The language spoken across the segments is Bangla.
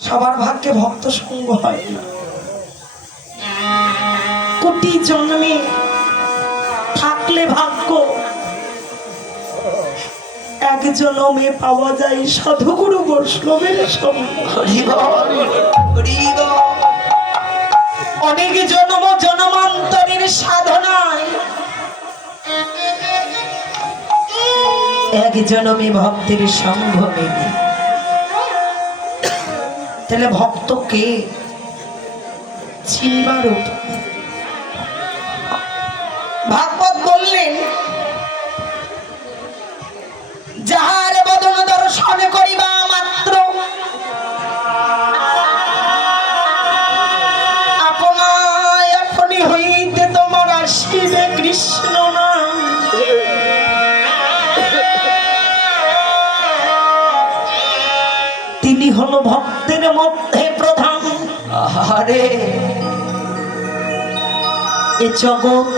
সবার ভাগ্যে ভক্ত সঙ্গ হয় না। কোটি জন্মে থাকলে ভাগ্য, এক জন্মে পাওয়া যায় সাধুগুরু বৈষ্ণবের সঙ্গ। অনেক জন্ম জন্মান্তরের সাধনায় এক জন্মে ভক্তের সঙ্গ মেলে। তাহলে ভক্তকে চিনবার উপায় ভাগবত বললেন, যাহার বদন দর্শন করিবা মাত্র আপনায় আপনি হইতে তোমার আসিবে কৃষ্ণ নাম। তিনি হলো ভক্তের মধ্যে প্রধান। আরে এ জগৎ,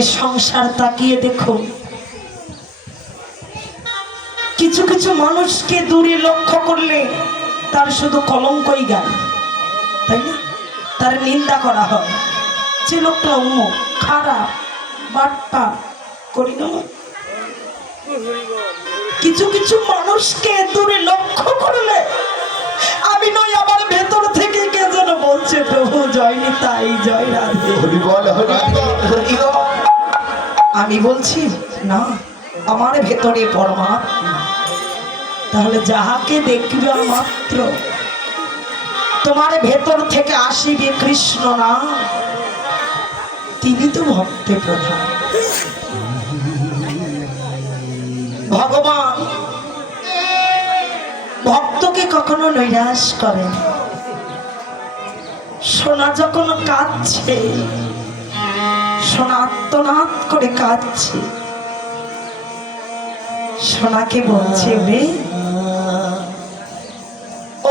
এ সংসার তাকিয়ে দেখো, কিছু কিছু মানুষকে দূরে লক্ষ্য করলে তার শুধু কলঙ্কই গায়, তাই না? তার নিন্দা করা হয়, যে লোকটা অমুক, খারাপ, বাট্টা করি না। কিছু কিছু মানুষকে দূরে লক্ষ্য করলে আমি নই, আমার ভেতর থেকে কে যেন বলছে, প্রভু জয়নি তাই জয় রাধে। আমি বলছি না, আমার ভেতরে পরমাত্মা। তাহলে যাহাকে দেখবে মাত্র তোমার ভেতর থেকে আসিবে কৃষ্ণ নাম, তিনি তো ভক্তে প্রধান। ভগবান ভক্তকে কখনো নৈরাশ করেন। সোনা যখন কাঁদছে, সোনা আত্মনাদ করে কাঁদছে, সোনাকে বলছে, রে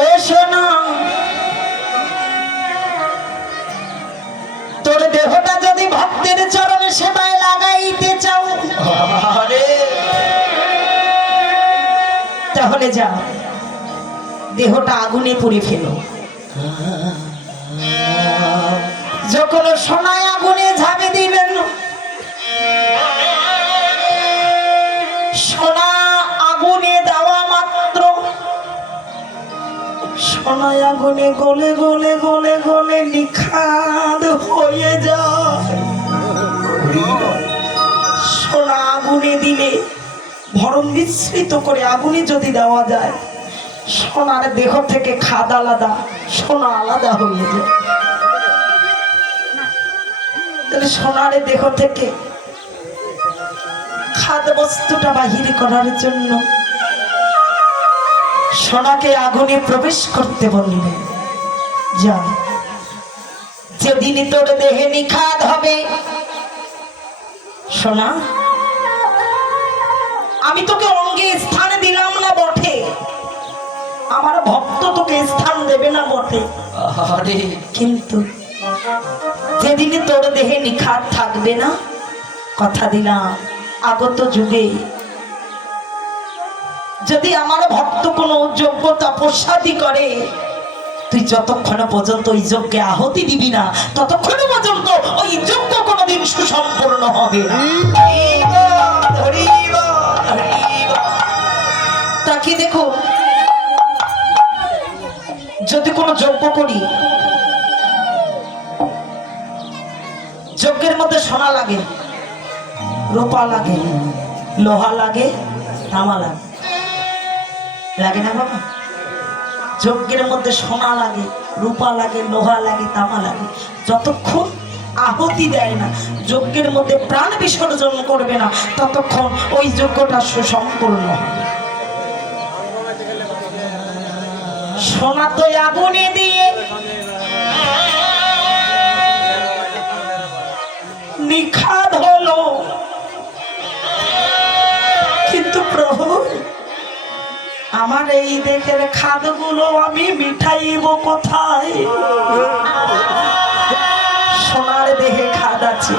ও সোনা, তোর দেহটা যদি ভক্তের চরণে সেবায় লাগাইতে চাও, তাহলে যা, দেহটা আগুনে পুড়ে ফেলো। যখন সোনায় আগুনে ঝাঁপে দিলেন, সোনা আগুনে দেওয়া মাত্র সোনায় আগুনে গলে গলে গলে গলে নিখাদ হয়ে যায়। সোনা আগুনে দিলে, ভরণ মিশ্রিত করে আগুনে যদি দেওয়া যায়, সোনার দেহ থেকে খাদ আলাদা, সোনা আলাদা হয়ে যায়। তাহলে সোনার দেহ থেকে খাদ বস্তুটা বাহির করার জন্য সোনাকে আগুনে প্রবেশ করতে বললেন। যা, যেদিন তোর দেহে নিখাদ হবে, সোনা, আমি তোকে অঙ্গে স্থান দিলাম না বটে, আমার ভক্ত তোকে স্থান দেবে না বটে, কিন্তু যেদিন তোর দেহে নিখাদ থাকবে না, কথা দিলাম আগত যুগে যদি আমার ভক্ত কোনো যজ্ঞ তপস্যাদি করে, তুই যতক্ষণ পর্যন্ত ওই যজ্ঞে আহুতি দিবি না, ততক্ষণ পর্যন্ত ওই যজ্ঞ কোনোদিন সুসম্পূর্ণ হবে না। তাকে দেখো, যদি কোনো যজ্ঞ করি, যজ্ঞের মধ্যে সোনা লাগে, রূপা লাগে, লোহা লাগে, তামা লাগে, লাগে না বাবা? যজ্ঞের মধ্যে সোনা লাগে, রূপা লাগে, লোহা লাগে, তামা লাগে। যতক্ষণ আহুতি দেয় না, যজ্ঞের মধ্যে প্রাণ বিসর্জন করবে না, ততক্ষণ ওই যজ্ঞটা সুসম্পূর্ণ হবে। সোনা তো আগুনে দিয়ে নিখাদ হলো, কিন্তু প্রভু আমার এই দেহের খাদগুলো আমি মিঠাইব কোথায়? সোনার দেহে খাদ আছে,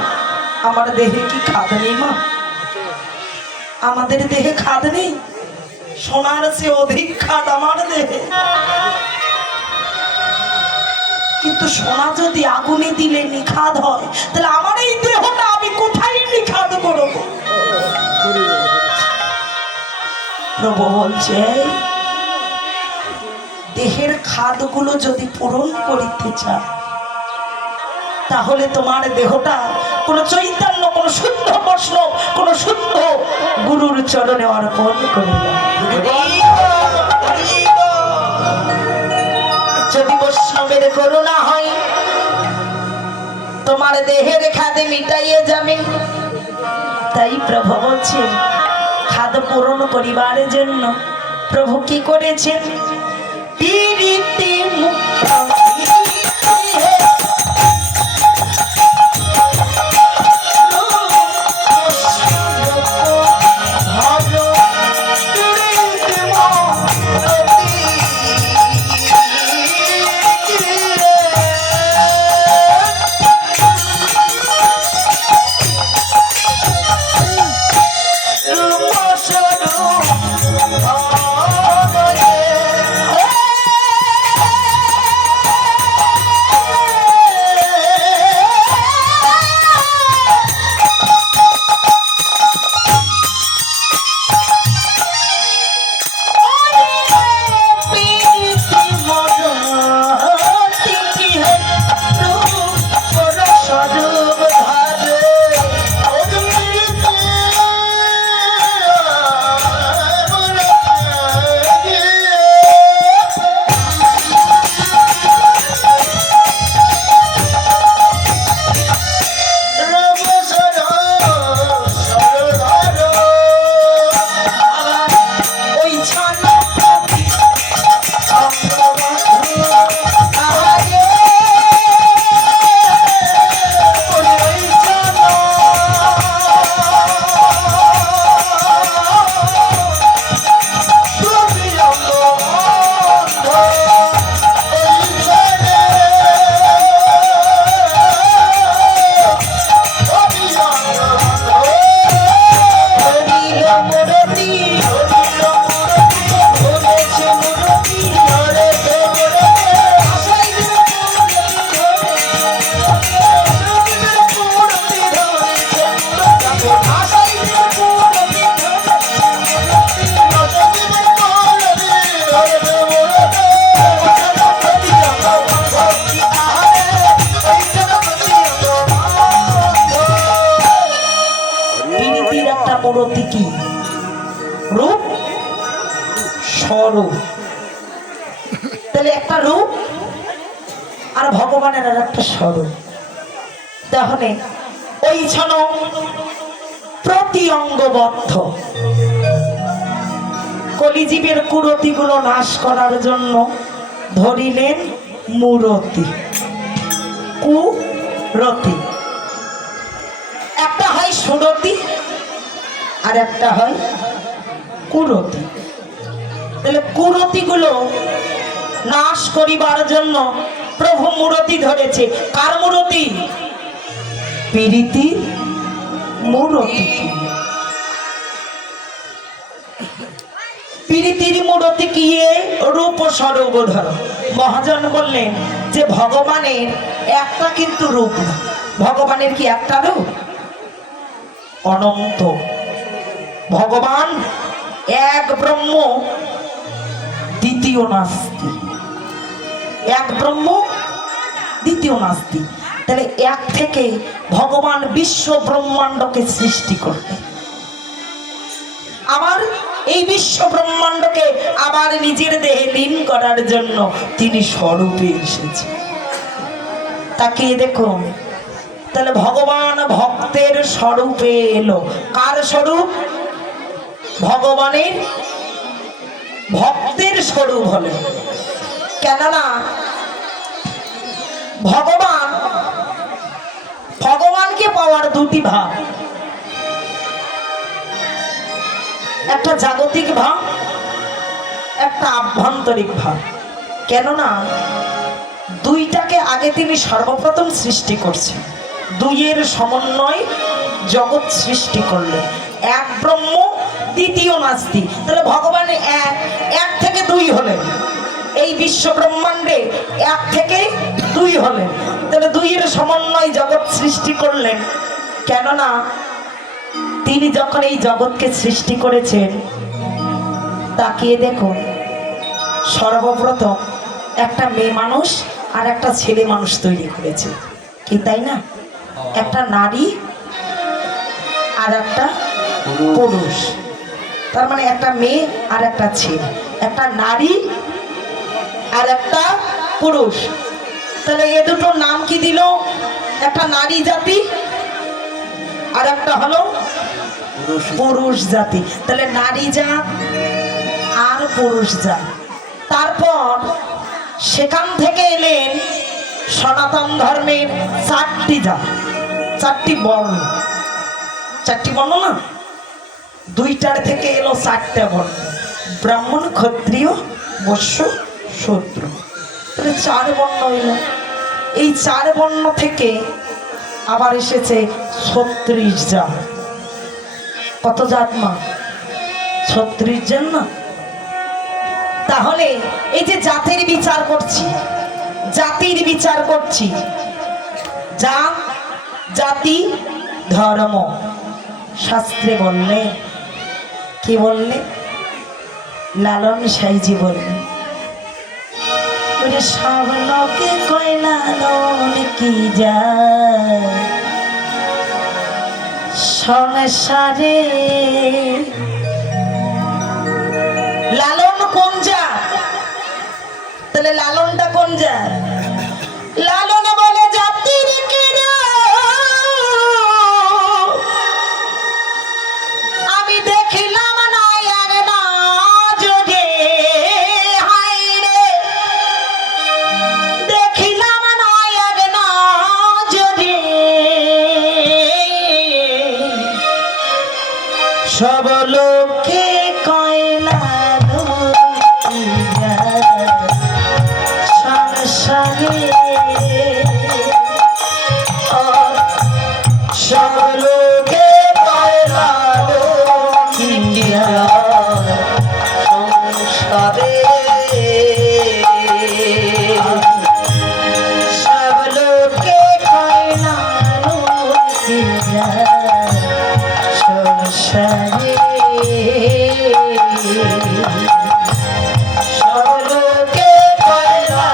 আমার দেহে কি খাদ নেই? মা, আমাদের দেহে খাদ নেই? সোনার চেয়ে অধিক খাদ আমার দেহে। কিন্তু সোনা যদি আগুনে দিলে নিখাদ হয়, তাহলে আমার এই দেহটা আমি কোথায় নিখাদ করবো? প্রভু বলছে, দেহের খাদগুলো যদি পূরণ করিতে চায়, তাহলে তোমার দেহটা কোন চৈতন্য, কোন শুদ্ধ বৈষ্ণব, কোন শুদ্ধ গুরুর চরণে অর্পণ করে দাও। যদি বৈষ্ণবের করুণা হয়, তোমার দেহের খাদে মিটাইয়ে যাবে। তাই প্রভু বলছেন, খাদ পূরণ করিবার জন্য প্রভু কি করেছেন? পীড়িতে মুক্ত কি রূপ স্বরূপ, তাহলে একটা রূপ আর ভগবানের আর একটা স্বরূপ। তাহলে ওই ছন প্রতি অঙ্গবদ্ধ কলিজীবের কুরতিগুলো নাশ করার জন্য ধরিলেন মূরতি। কুরতি একটা হয় সুরতি আর একটা হয় কুরতি। তাহলে কুরতি গুলো নাশ করিবার জন্য প্রভু মূরতি ধরেছে। কার মূরতি? পীড়িতি মূরতি। পীড়িতির মূরতি কি রূপ স্বরূপ ধর। মহাজন বললেন যে ভগবানের একটা কিন্তু রূপ না। ভগবানের কি একটা রূপ? অনন্ত। ভগবান এক ব্রহ্ম, দ্বিতীয় নাস্তি। এক ব্রহ্ম, দ্বিতীয় নাস্তি। তাহলে এক থেকে ভগবান বিশ্ব ব্রহ্মাণ্ডকে সৃষ্টি করলেন। আবার এই বিশ্ব ব্রহ্মাণ্ডকে আবার নিজের দেহে লীন করার জন্য তিনি স্বরূপে এসেছেন। তাকিয়ে দেখুন, তাহলে ভগবান ভক্তের স্বরূপে এলো। কার স্বরূপ? ভগবানের ভক্তের স্বরূপ হলেন। কেননা ভগবানকে পাওয়ার দুটি ভাব, একটা জাগতিক ভাব, একটা আভ্যন্তরিক ভাব। কেননা দুইটাকে আগে তিনি সর্বপ্রথম সৃষ্টি করছেন, দুইয়ের সমন্বয় জগৎ সৃষ্টি করলেন। এক ব্রহ্ম, দ্বিতীয় নাস্তি। তাহলে ভগবান এক, এক থেকে দুই হলেন। এই বিশ্ব ব্রহ্মাণ্ডে এক থেকে দুই হলেন, তাহলে দুইয়ের সমন্বয় জগৎ সৃষ্টি করলেন। কেননা তিনি যখন এই জগৎকে সৃষ্টি করেছেন, তাকিয়ে দেখুন, সর্বপ্রথম একটা মেয়ে মানুষ আর একটা ছেলে মানুষ তৈরি করেছে, কি তাই না? একটা নারী আর একটা পুরুষ, তার মানে একটা মেয়ে আর একটা ছেলে, একটা নারী আর একটা পুরুষ। তাহলে এ দুটোর নাম কি দিল? একটা নারী জাতি আর একটা হলো পুরুষ জাতি। তাহলে নারী জাত আর পুরুষ জাত। তারপর সেখান থেকে এলেন সনাতন ধর্মের চারটি জাত, চারটি বর্ণ। চারটি বর্ণ না, দুইটার থেকে এলো চারটা বর্ণ, ব্রাহ্মণ, ক্ষত্রিয়, বৈশ্য, শূদ্র। তাহলে চার বর্ণ এলো। এই চার বর্ণ থেকে আবার এসেছে 36 জাত। কত জাত মা? 36 জন না? তাহলে এই যে জাতের বিচার করছি, জাতির বিচার করছি, জাত, জাতি, ধর্ম, শাস্ত্রে বললে কি বললে? লালন সাইজি বললেন, সব লোকে কয় লালন কি যায় সংসারে। লালন কোন জাত? তাহলে লালনটা কোন জাত? লালন বলে জাতির কেনা আমি দেখিলাম না একনা যোগে, হায়রে দেখিলাম না একনা যোগে, সব লোকে কয়লা সংসারে। সব লোকে কয়লা সংসারে, সব লোকে কয়লা সংসারে, সব লোকে কয়লা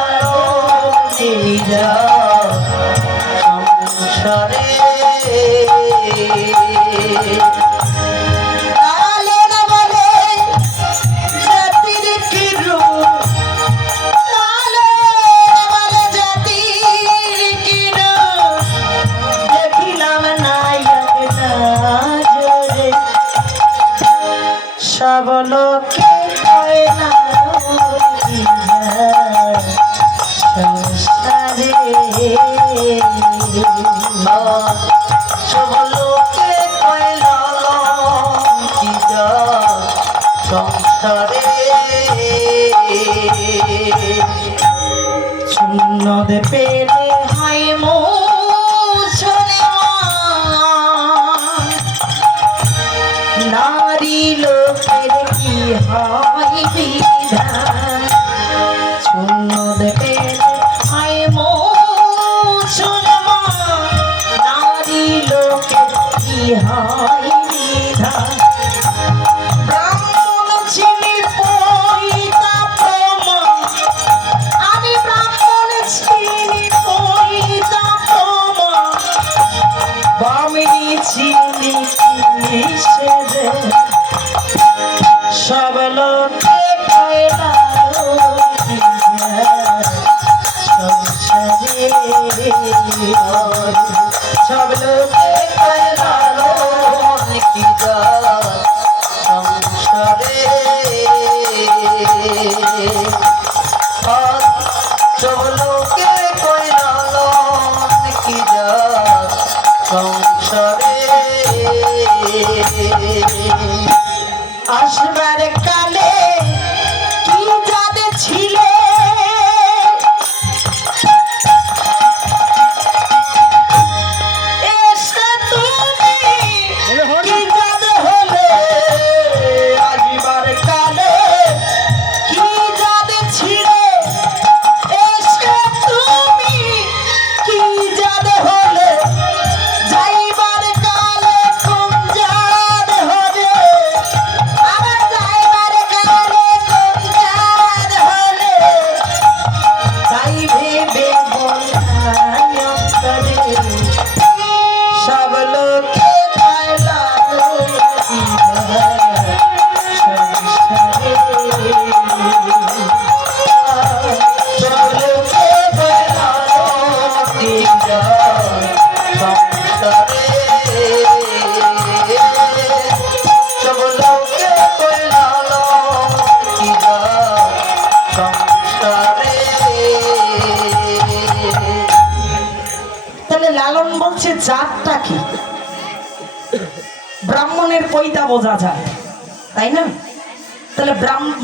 সংসারে। লালন বলে জাতির কি রূপ, লালন বলে জাতির কি রূপ, দেখিলাম না একনা জোরে, সব লোকে কয়লা সংসারে। সব লোকে কয়লা সংসারে। শূন্য পেলে হয় নারী লোকের কি হয় বিধান, শূন্য পেলে হয় নারী লোকের কি হয় বিধান। ব্রাহ্মণ ছিলি পৈতা প্রমাণ, আমি ব্রাহ্মণ ছিলি পৈতা প্রমাণ, বামিনী ছিলি সেজে, সব লোকে কয়লা সংসারে। সব লোকে কয়লা সংসারে, সব লোকে কয়লা সংসারে। আসবার কালে কি জাত ছিলে, এসে তুমি কি জাত হলে, আসবার কালে কি জাত ছিলে, লালন বলছে জাতটা কি? ব্রাহ্মণের কইটা বোঝা যায়, তাই না? তাহলে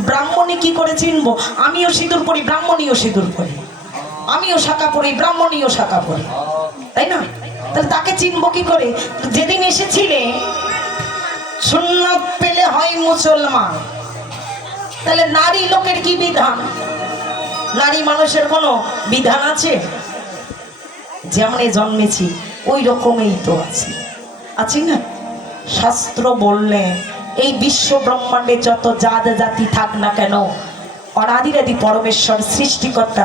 ব্রাহ্মণী কি করে চিনবো? আমিও সিঁদুর পরি, ব্রাহ্মণীও সিঁদুর পরি, আমিও শাখা পরি, ব্রাহ্মণীও শাখা পরি, তাই না? তাহলে তাকে চিনবো কি করে? যেদিন এসেছিলে সুন্নাত পেলে হয় মুসলমান, তাহলে নারী লোকের কি বিধান? নারী মানুষের কোনো বিধান আছে? যেমন জন্মেছি ওই রকমই তো আছি, আছি না? শাস্ত্র বললে এই বিশ্ব ব্রহ্মাণ্ডে যত জাত জাতি থাক না কেন, অনাদিরাদি পরমেশ্বর সৃষ্টিকর্তা